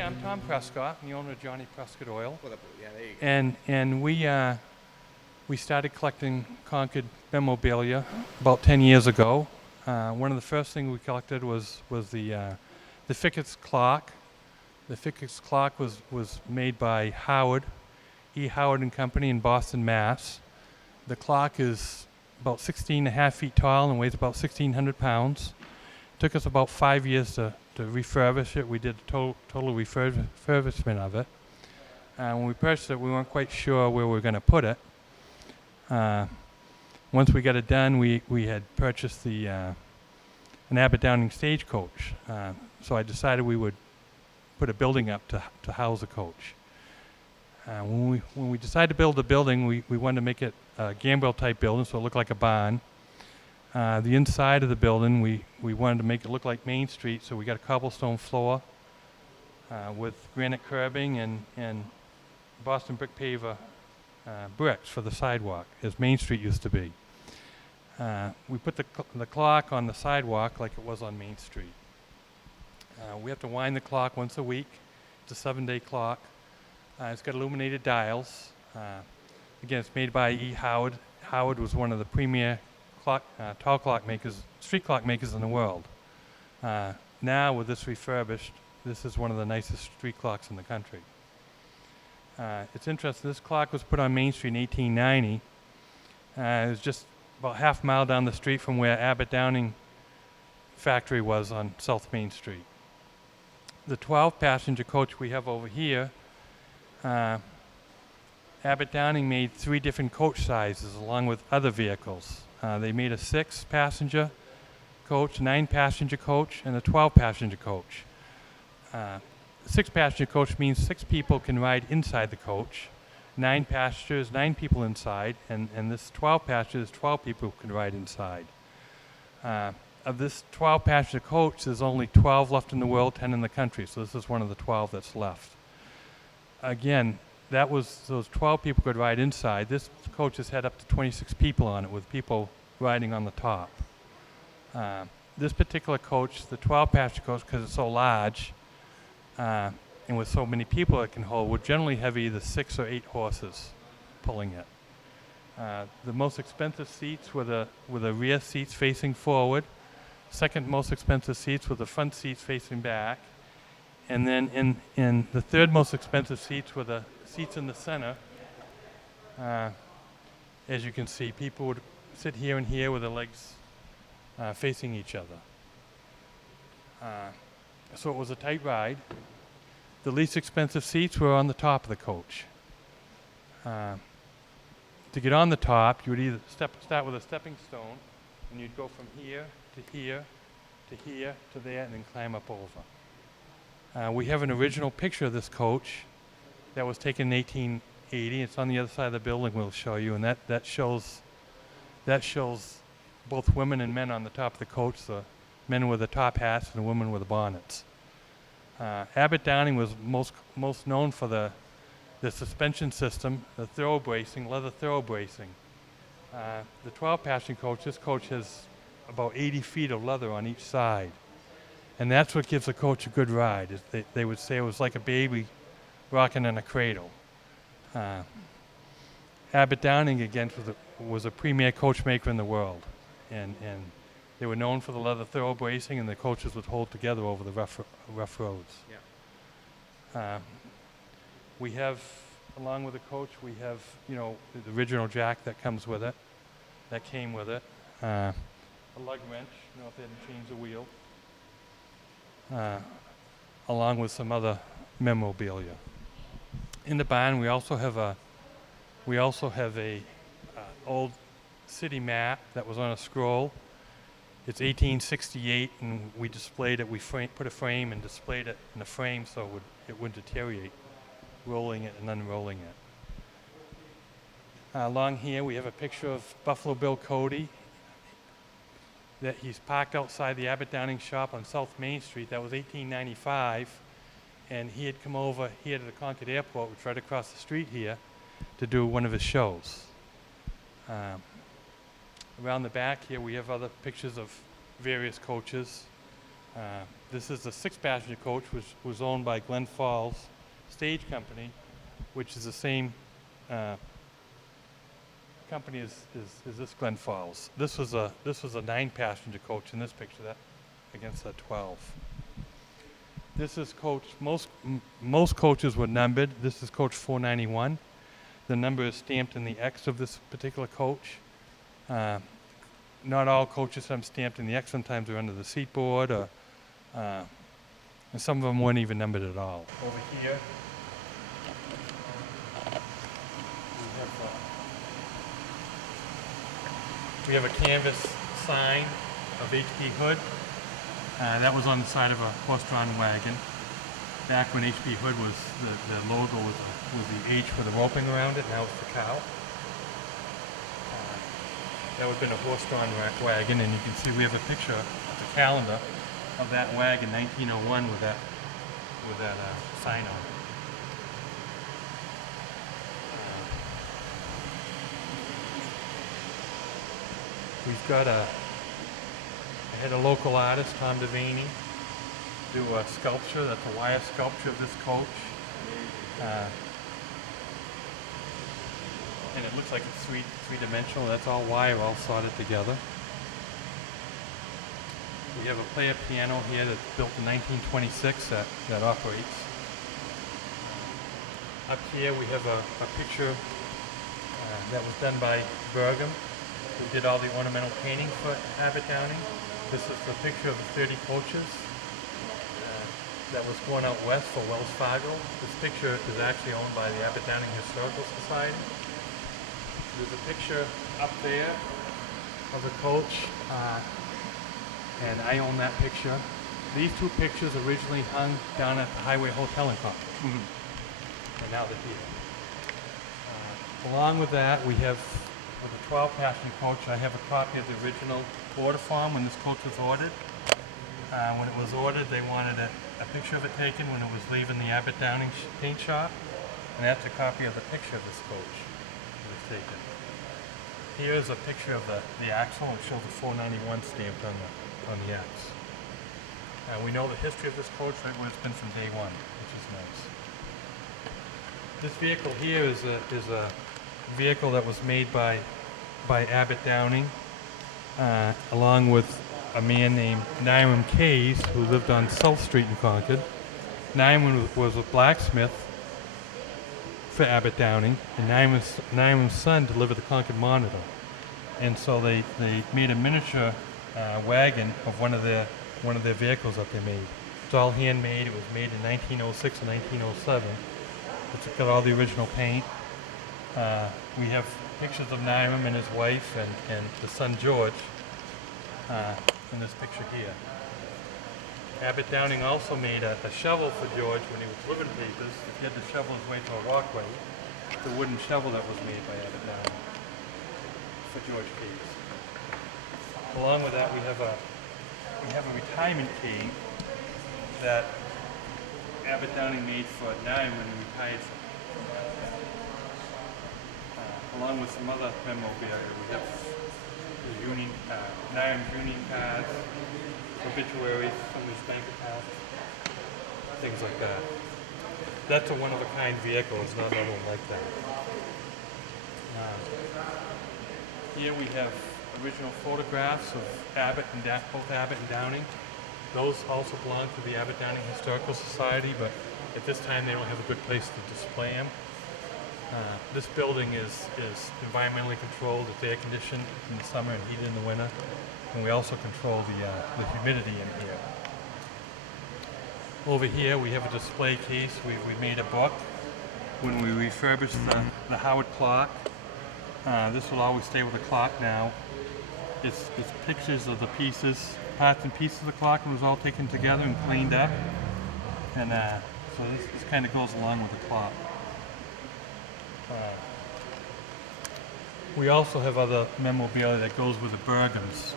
Yeah, I'm Tom Prescott, I'm the owner of Johnny Prescott Oil. Well, yeah, there you go. And we started collecting Concord memorabilia about 10 years ago. One of the first things we collected was the Fickett's clock. The Fickett's clock was made by Howard, E. Howard and Company in Boston, Mass. The clock is about 16 and a half feet tall and weighs about 1,600 pounds. Took us about 5 years to refurbish it. We did a total refurbishment of it. When we purchased it, we weren't quite sure where we were going to put it. Once we got it done, we had purchased an Abbott Downing stagecoach. So I decided we would put a building up to house a coach. When we decided to build the building, we wanted to make it a gambrel type building, so it looked like a barn. The inside of the building, we wanted to make it look like Main Street, so we got a cobblestone floor with granite curbing and Boston brick paver bricks for the sidewalk, as Main Street used to be. We put the clock on the sidewalk like it was on Main Street. We have to wind the clock once a week. It's a 7-day clock. It's got illuminated dials. Again, it's made by E. Howard. Howard was one of the premier tall clock makers, street clock makers in the world. Now, with this refurbished, this is one of the nicest street clocks in the country. It's interesting, this clock was put on Main Street in 1890. It was just about half a mile down the street from where Abbott Downing factory was on South Main Street. The 12-passenger coach we have over here, Abbott Downing made 3 different coach sizes along with other vehicles. They made a 6-passenger coach, 9-passenger coach, and a 12-passenger coach. 6-passenger coach means 6 people can ride inside the coach. 9 passengers, 9 people inside, and this 12-passenger is 12 people who can ride inside. Of this 12-passenger coach, there's only 12 left in the world, 10 in the country, so this is one of the 12 that's left. Again, those 12 people could ride inside. This coach has had up to 26 people on it, with people riding on the top. This particular coach, the 12-passenger coach, because it's so large, and with so many people it can hold, would generally have either 6 or 8 horses pulling it. The most expensive seats were the rear seats facing forward. Second most expensive seats were the front seats facing back. And then in the third most expensive seats were the seats in the center. As you can see, people would sit here and here with their legs facing each other. So it was a tight ride. The least expensive seats were on the top of the coach. To get on the top, you would either start with a stepping stone, and you'd go from here to here to here to there, and then climb up over. We have an original picture of this coach that was taken in 1880. It's on the other side of the building. We'll show you, and that shows both women and men on the top of the coach. The men with the top hats and the women with the bonnets. Abbott Downing was most known for the suspension system, the throw bracing, leather throw bracing. The 12-passenger coach, this coach has about 80 feet of leather on each side. And that's what gives a coach a good ride. They would say it was like a baby rocking in a cradle. Abbott Downing, again, was a premier coach maker in the world. And they were known for the leather throw bracing, and the coaches would hold together over the rough roads. Yeah. We have, along with the coach, we have, the original jack that comes with it, that came with it. A lug wrench, if they hadn't changed the wheel. Along with some other memorabilia. In the barn, we also have a old city map that was on a scroll. It's 1868, and we displayed it. We put a frame and displayed it in a frame so it wouldn't deteriorate, rolling it and unrolling it. Along here, we have a picture of Buffalo Bill Cody. That he's parked outside the Abbott Downing shop on South Main Street. That was 1895, and he had come over here to the Concord Airport, which is right across the street here, to do one of his shows. Around the back here, we have other pictures of various coaches. This is a 6-passenger coach, which was owned by Glen Falls Stage Company, which is the same company as this Glen Falls. This was a 9-passenger coach in this picture, that against that 12. This is coach. Most coaches were numbered. This is coach 491. The number is stamped in the X of this particular coach. Not all coaches have them stamped in the X. Sometimes they're under the seat board, or and some of them weren't even numbered at all. Over here, we have a canvas sign of H.P. Hood. That was on the side of a horse-drawn wagon. Back when H.P. Hood was, the logo was the H with a roping around it, now it's the cow. That would have been a horse-drawn wagon, and you can see we have a picture of the calendar of that wagon, 1901, with that sign on it. We've got I had a local artist, Tom Devaney, do a sculpture. That's a wire sculpture of this coach. And it looks like it's three-dimensional. That's all wire, all soldered together. We have a player piano here that's built in 1926 that operates. Up here we have a picture that was done by Bergam, who did all the ornamental painting for Abbott Downing. This is a picture of the 30 coaches that was going out west for Wells Fargo. This picture is actually owned by the Abbott Downing Historical Society. There's a picture up there of the coach, and I own that picture. These two pictures originally hung down at the Highway Hotel in Concord, and now they're here. Along with that, we have, with a 12-passenger coach, I have a copy of the original order form when this coach was ordered. When it was ordered, they wanted a picture of it taken when it was leaving the Abbott Downing paint shop, and that's a copy of the picture of this coach that was taken. Here's a picture of the axle. It shows the 491 stamped on the X. We know the history of this coach, right where it's been from day one, which is nice. This vehicle here is a vehicle that was made by Abbott Downing, along with a man named Nyram Kays, who lived on South Street in Concord. Nyram was a blacksmith for Abbott Downing, and Nyram's son delivered the Concord Monitor. And so they made a miniature wagon of one of their vehicles that they made. It's all handmade. It was made in 1906 and 1907. It's got all the original paint. We have pictures of Nyram and his wife and the son George in this picture here. Abbott Downing also made a shovel for George when he was living papers. If he had to shovel his way to a walkway, the wooden shovel that was made by Abbott Downing for George Papers. Along with that, we have a retirement key that Abbott Downing made for Nyram when he retired from Abbott Downing. Along with some other memorabilia, we have the Nyram's union cards, obituaries, some of his bank accounts, things like that. That's a one-of-a-kind vehicle. There's not another one like that. Here we have original photographs of Abbott and both Abbott and Downing. Those also belong to the Abbott Downing Historical Society, but at this time they don't have a good place to display them. This building is environmentally controlled. It's air conditioned in the summer and heated in the winter. And we also control the humidity in here. Over here we have a display case. We made a book when we refurbished the Howard clock. This will always stay with the clock now. It's pictures of the parts and pieces of the clock, and it was all taken together and cleaned up. And so this kind of goes along with the clock. We also have other memorabilia that goes with the Bergams,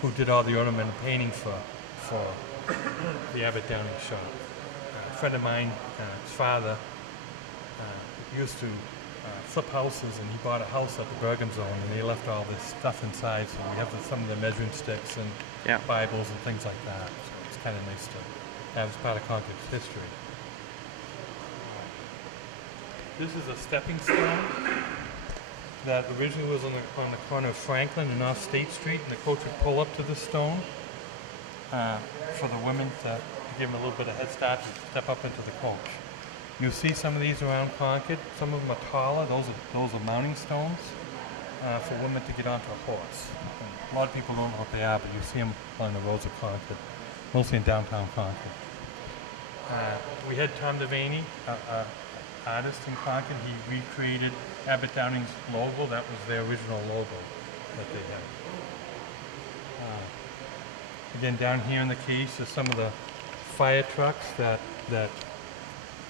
who did all the ornamental painting for the Abbott Downing shop. A friend of mine, his father, used to flip houses, and he bought a house at the Bergams owned, and they left all this stuff inside. So we have some of the measuring sticks and Bibles and things like that. So it's kind of nice to have as part of Concord's history. This is a stepping stone that originally was on the corner of Franklin and off State Street, and the coach would pull up to the stone for the women to give them a little bit of head start to step up into the coach. You'll see some of these around Concord. Some of them are taller. Those are mounting stones for women to get onto a horse. And a lot of people don't know what they are, but you see them on the roads of Concord, mostly in downtown Concord. We had Tom Devaney, artist in Concord. He recreated Abbott Downing's logo. That was their original logo that they had. Again, down here in the case is some of the fire trucks that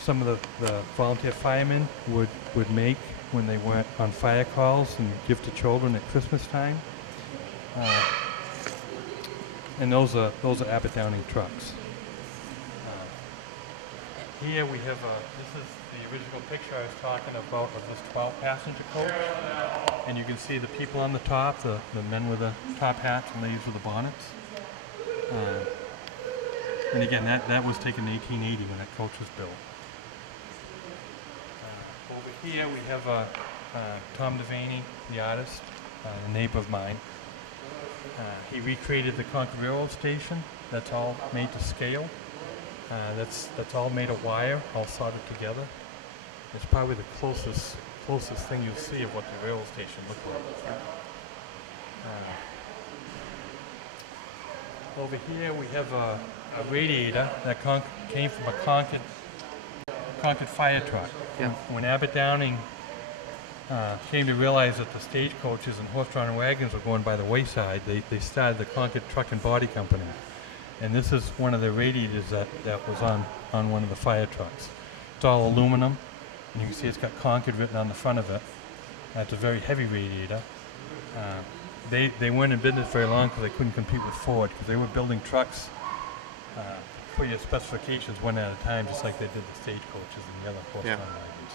some of the volunteer firemen would make when they went on fire calls and give to children at Christmas time. And those are Abbott Downing trucks. Here we have this is the original picture I was talking about of this 12-passenger coach. And you can see the people on the top, the men with the top hats and ladies with the bonnets. And again, that was taken in 1880 when that coach was built. Over here we have Tom Devaney, the artist, a neighbor of mine. He recreated the Concord Railroad Station. That's all made to scale. That's all made of wire, all soldered together. It's probably the closest thing you'll see of what the railroad station looked like. Over here we have a radiator that came from a Concord fire truck. Yeah. When Abbott Downing came to realize that the stagecoaches and horse-drawn wagons were going by the wayside, they started the Concord Truck and Body Company. And this is one of the radiators that was on one of the fire trucks. It's all aluminum, and you can see it's got Concord written on the front of it. It's a very heavy radiator. They weren't in business very long because they couldn't compete with Ford, because they were building trucks for your specifications one at a time, just like they did the stagecoaches and the other horse-drawn wagons.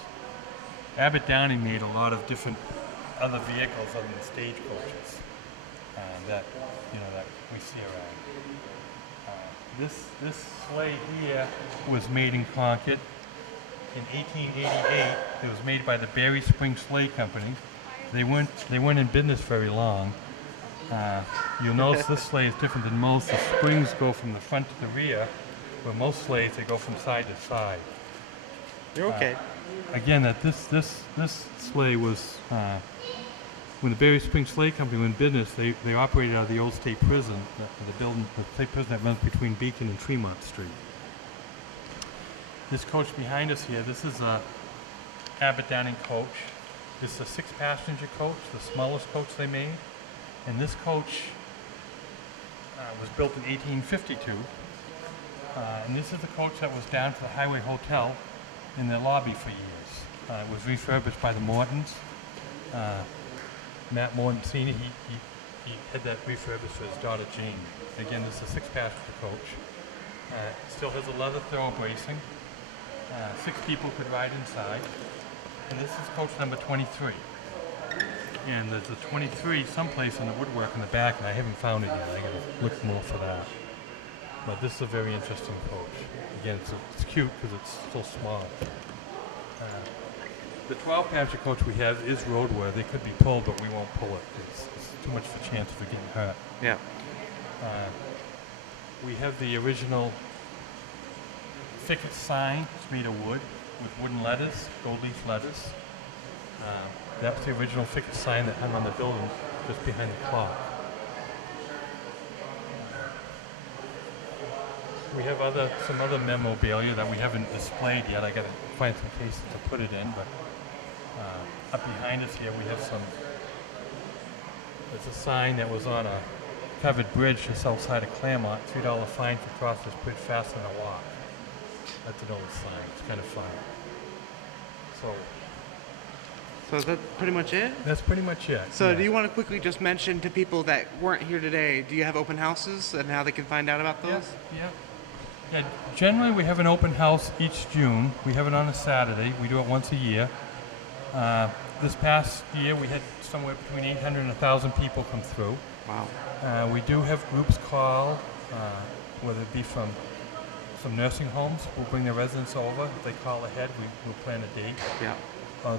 Abbott Downing made a lot of different other vehicles other than stagecoaches that we see around. This sleigh here was made in Concord in 1888. It was made by the Berry Spring Sleigh Company. They weren't in business very long. You'll notice this sleigh is different than most. The springs go from the front to the rear, where most sleighs they go from side to side. You're okay. Again, that this sleigh was when the Berry Spring Sleigh Company went in business. They operated out of the old state prison, the state prison that runs between Beacon and Tremont Street. This coach behind us here, this is a Abbott Downing coach. This is a 6-passenger coach, the smallest coach they made. And this coach was built in 1852. And this is the coach that was down to the Highway Hotel in their lobby for years. It was refurbished by the Mortons. Matt Morton Sr., he had that refurbished for his daughter Jane. Again, this is a 6-passenger coach. Still has a leather throw bracing. 6 people could ride inside. And this is coach number 23. And there's a 23 someplace in the woodwork in the back, and I haven't found it yet. I gotta look more for that. But this is a very interesting coach. Again, it's cute because it's so small. The 12-passenger coach we have is roadworthy. It could be pulled, but we won't pull it. It's too much of a chance of it getting hurt. Yeah. We have the original Thicket sign. It's made of wood with wooden letters, gold leaf letters. That was the original Thicket sign that hung on the building just behind the clock. We have some other memorabilia that we haven't displayed yet. I got to find some cases to put it in, but up behind us here we have there's a sign that was on a covered bridge just outside of Claremont, $3 fine for cross this bridge faster than a walk. That's an old sign. It's kind of fun. So is that pretty much it? That's pretty much it. So yeah. do you want to quickly just mention to people that weren't here today, do you have open houses and how they can find out about those? Yeah, generally we have an open house each June. We have it on a Saturday. We do it once a year. This past year we had somewhere between 800 and 1,000 people come through. Wow. We do have groups call, whether it be from some nursing homes, we'll bring their residents over. If they call ahead, we'll plan a date. Yeah.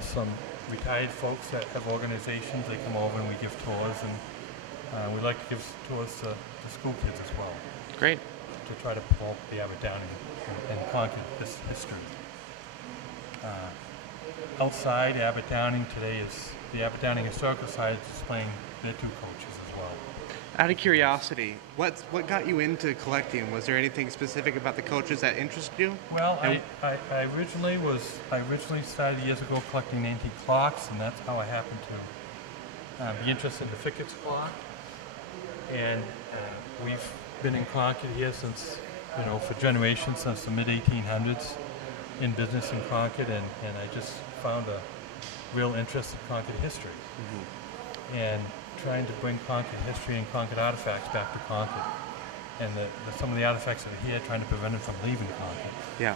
Some retired folks that have organizations, they come over and we give tours, and we like to give tours to school kids as well, Great. to try to promote the Abbott Downing and Concord history. Outside Abbott Downing today is the Abbott Downing Historical Society is displaying their 2 coaches as well. Out of curiosity, what got you into collecting? Was there anything specific about the coaches that interested you? Well, I originally started years ago collecting antique clocks, and that's how I happened to be interested in the Fickett's clock. And we've been in Concord here since, for generations, since the mid-1800s, in business in Concord, and I just found a real interest in Concord history. And trying to bring Concord history and Concord artifacts back to Concord. And some of the artifacts that are here, trying to prevent them from leaving Concord. Yeah.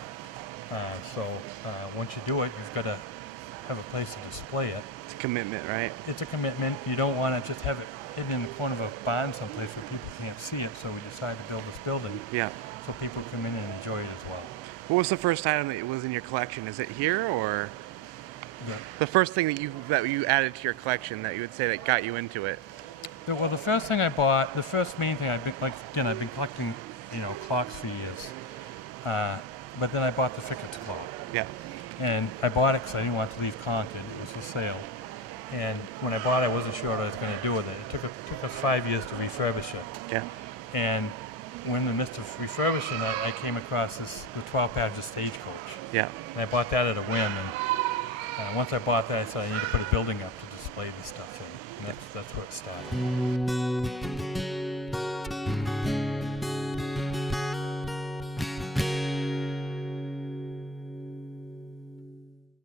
So once you do it, you've got to have a place to display it. It's a commitment, right? It's a commitment. You don't want to just have it hidden in the corner of a barn someplace where people can't see it, so we decided to build this building Yeah. so people come in and enjoy it as well. What was the first item that was in your collection? Is it here, or The- the first thing that you added to your collection that you would say that got you into it? Well, the first thing I bought, the first main thing I've been collecting, clocks for years. But then I bought the Fickett's clock, Yeah. and I bought it because I didn't want to leave Concord. It was for sale, and when I bought it, I wasn't sure what I was going to do with it. It took us 5 years to refurbish it, Yeah. and when in the midst of refurbishing it, I came across the 12-passenger stagecoach, Yeah. and I bought that at a whim. And once I bought that, I said I need to put a building up to display this stuff in, and that's where it started.